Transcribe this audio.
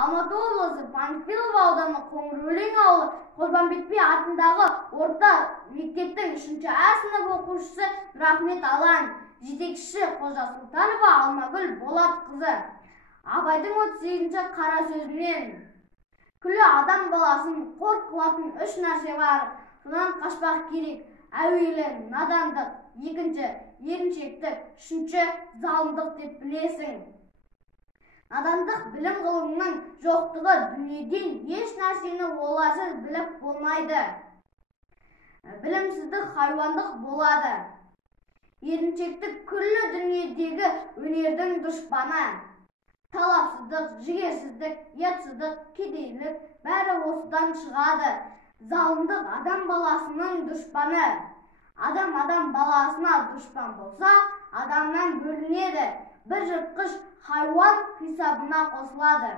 Алматы облысы Панфилов ауданы Қоңырөлең ауылы Қожбанбетпе атындағы орта мектептің 3-ші А сынып оқушысы Нұрахмет Алан, жетекшісі Қожа Сұлтанова Алмагүл Болатқызы. Абайдың 38-ші қара сөзінен: күллі адам баласын қор қылатын 3 нәрсе бар. Содан қашпақ керек. Әуелі надандық, екінші еріншектік, үшінші залымдық деп білесің. Надандық білім ғылымның жоқтығы, дүниеден еш нәрсені оларсыз біліп болмайды. Білімсіздік хайуандық болады. Еріншектік күллі дүниедегі өнердің дұшпаны. Талапсыздық, жігерсіздік, ұятсыздық, кедейлік бәрі осыдан шығады. Залымдық адам баласының дұшпаны. Адам баласына дұшпан болса, адамнан бөлінеді. Bir жыртқыш хайуан хисабына қосылады.